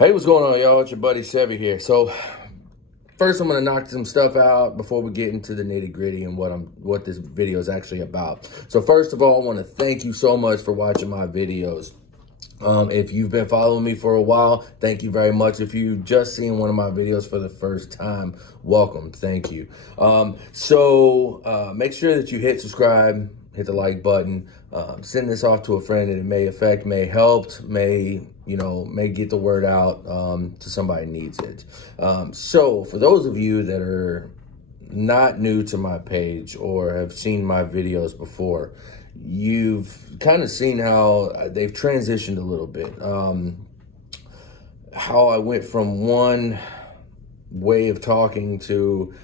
Hey, what's going on, y'all? It's your buddy Sevy here. So, first, I'm gonna knock some stuff out before we get into the nitty gritty and what this video is actually about. So, first of all, I want to thank you so much for watching my videos. If you've been following me for a while, thank you very much. If you've just seen one of my videos for the first time, welcome. Thank you. Make sure that you hit subscribe, hit the like button, send this off to a friend that it may affect, may help, may get the word out to somebody who needs it. So for those of you that are not new to my page or have seen my videos before, you've kind of seen how they've transitioned a little bit. How I went from one way of talking to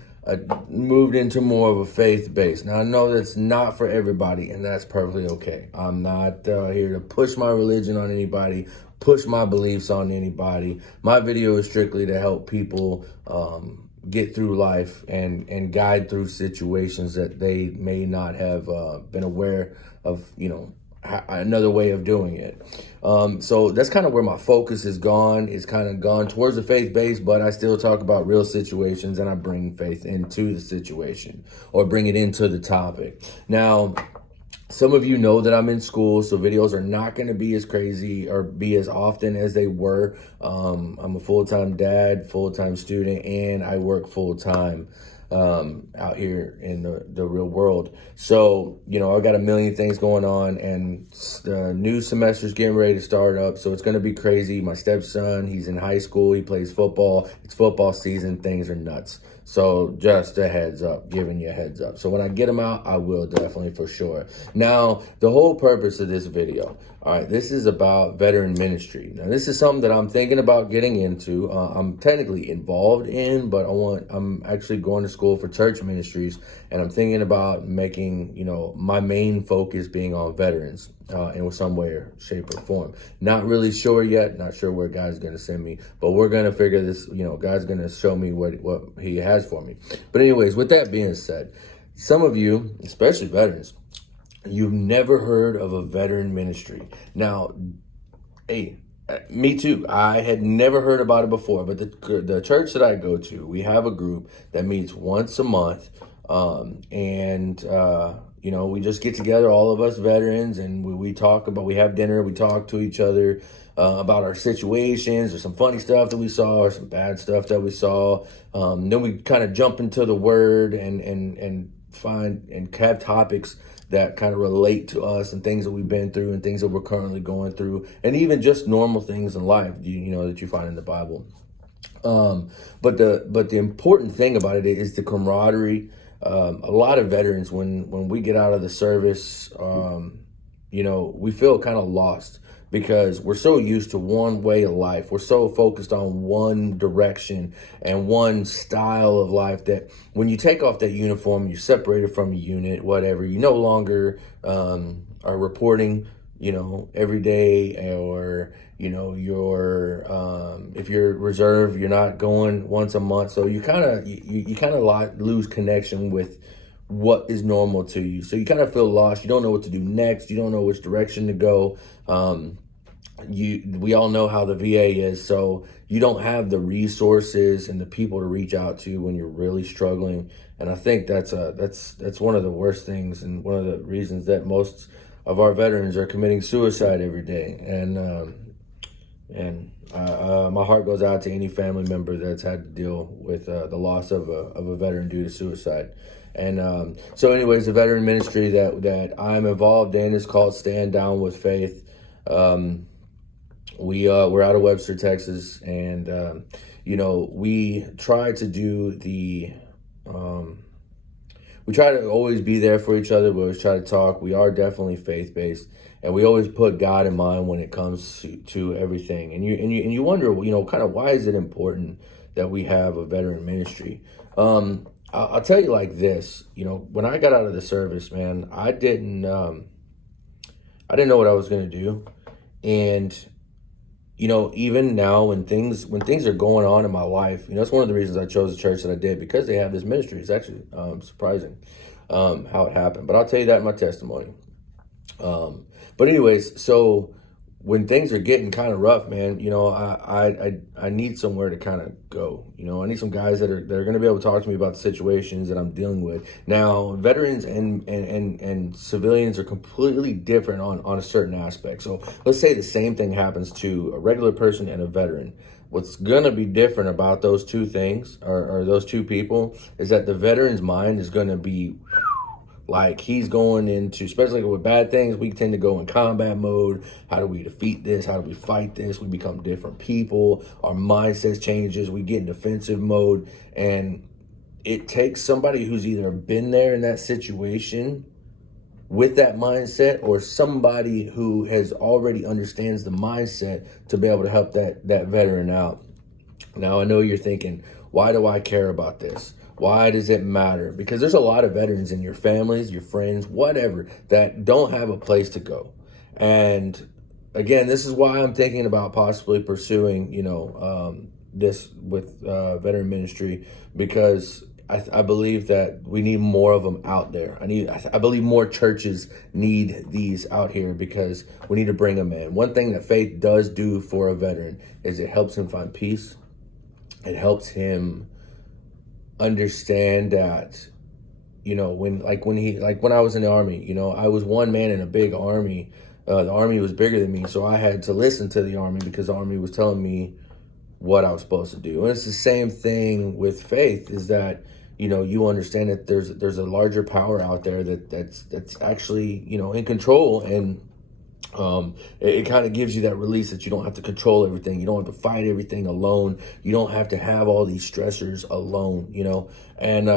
moved into more of a faith base. Now, I know that's not for everybody, and that's perfectly okay. I'm not here to push my religion on anybody, push my beliefs on anybody. My video is strictly to help people get through life and guide through situations that they may not have been aware of, another way of doing it. So that's kind of where my focus is gone. It's kind of gone towards the faith base, but I still talk about real situations and I bring faith into the situation or bring it into the topic. Now, some of you know that I'm in school, so videos are not going to be as crazy or be as often as they were. I'm a full-time dad, full-time student, and I work full-time out here in the real world. So, I got a million things going on, and the new semester's getting ready to start up, so it's going to be crazy. My stepson, he's in high school, he plays football. It's football season, things are nuts. So just a heads up, giving you a heads up. So when I get them out, I will definitely for sure. Now, the whole purpose of this video, all right, this is about veteran ministry. Now, this is something that I'm thinking about getting into. I'm technically involved in, but I'm actually going to school for church ministries, and I'm thinking about making, my main focus being on veterans in some way or shape or form. Not really sure yet, not sure where God's going to send me, but we're going to figure this, God's going to show me what he has for me. But anyways, with that being said, some of you, especially veterans, you've never heard of a veteran ministry. Now, hey, me too. I had never heard about it before, but the church that I go to, we have a group that meets once a month, we just get together, all of us veterans, and we talk about, we have dinner, we talk to each other about our situations, or some funny stuff that we saw, or some bad stuff that we saw. Then we kind of jump into the word and find and have topics that kind of relate to us and things that we've been through and things that we're currently going through, and even just normal things in life, that you find in the Bible. But the important thing about it is the camaraderie. A lot of veterans, when we get out of the service, we feel kind of lost because we're so used to one way of life. We're so focused on one direction and one style of life that when you take off that uniform, you're separated from a unit, whatever, you no longer are reporting, every day, or, if you're reserve, you're not going once a month. So you kind of lose connection with what is normal to you. So you kind of feel lost. You don't know what to do next. You don't know which direction to go. We all know how the VA is, so you don't have the resources and the people to reach out to when you're really struggling. And I think that's one of the worst things, and one of the reasons that most of our veterans are committing suicide every day. And my heart goes out to any family member that's had to deal with the loss of a veteran due to suicide. And so anyways, the veteran ministry that I'm involved in is called Stand Down with Faith. We're out of Webster, Texas, and we try to do we try to always be there for each other. We always try to talk. We are definitely faith-based, and we always put God in mind when it comes to everything. And you wonder, kind of why is it important that we have a veteran ministry? I'll tell you like this. When I got out of the service, man, I didn't know what I was going to do, and even now when things are going on in my life, it's one of the reasons I chose the church that I did, because they have this ministry. It's actually surprising how it happened, but I'll tell you that in my testimony. But anyways, so when things are getting kind of rough, man, you know, I need somewhere to kind of go. You know, I need some guys that are going to be able to talk to me about the situations that I'm dealing with. Now, veterans and civilians are completely different on a certain aspect. So let's say the same thing happens to a regular person and a veteran. What's going to be different about those two things, or those two people, is that the veteran's mind is going to be like he's going into, especially with bad things, we tend to go in combat mode. How do we defeat this? How do we fight this? We become different people. Our mindset changes. We get in defensive mode. And it takes somebody who's either been there in that situation with that mindset, or somebody who has already understands the mindset to be able to help that veteran out. Now, I know you're thinking, why do I care about this? Why does it matter? Because there's a lot of veterans in your families, your friends, whatever, that don't have a place to go. And again, this is why I'm thinking about possibly pursuing, this with veteran ministry, because I believe that we need more of them out there. I believe more churches need these out here, because we need to bring them in. One thing that faith does do for a veteran is it helps him find peace. It helps him understand that, when I was in the Army, I was one man in a big army. The Army was bigger than me, so I had to listen to the Army because the Army was telling me what I was supposed to do. And it's the same thing with faith, is that, you understand that there's a larger power out there that's actually, in control. And it kind of gives you that release that you don't have to control everything. You don't have to fight everything alone. You don't have to have all these stressors alone, and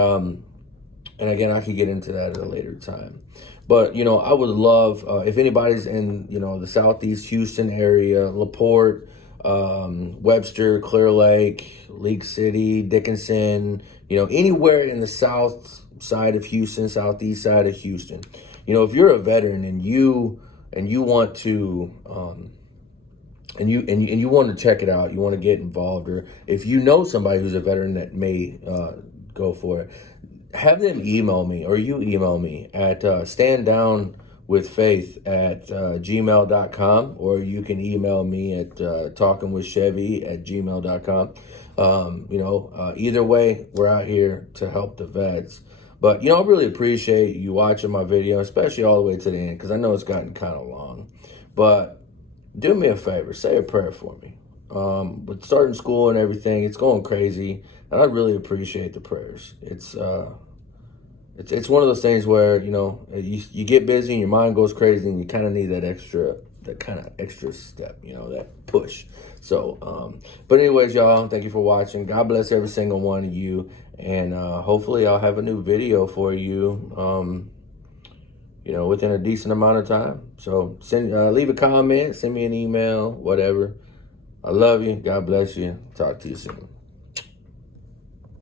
again, I could get into that at a later time. But, I would love, if anybody's in, the Southeast Houston area, LaPorte, Webster, Clear Lake, League City, Dickinson, anywhere in the south side of Houston, southeast side of Houston, if you're a veteran and you want to, and you want to check it out, you want to get involved, or if you know somebody who's a veteran that may go for it, have them email me, or you email me at standdownwithfaith@gmail.com, or you can email me at talkingwithchevy@gmail.com. Either way, we're out here to help the vets. But, I really appreciate you watching my video, especially all the way to the end, because I know it's gotten kind of long. But do me a favor, say a prayer for me. With starting school and everything, it's going crazy, and I really appreciate the prayers. It's one of those things where, you get busy and your mind goes crazy, and you kind of need that kind of extra step, that push. So, but anyways, y'all, thank you for watching. God bless every single one of you. And hopefully I'll have a new video for you, within a decent amount of time. So leave a comment, send me an email, whatever. I love you. God bless you. Talk to you soon.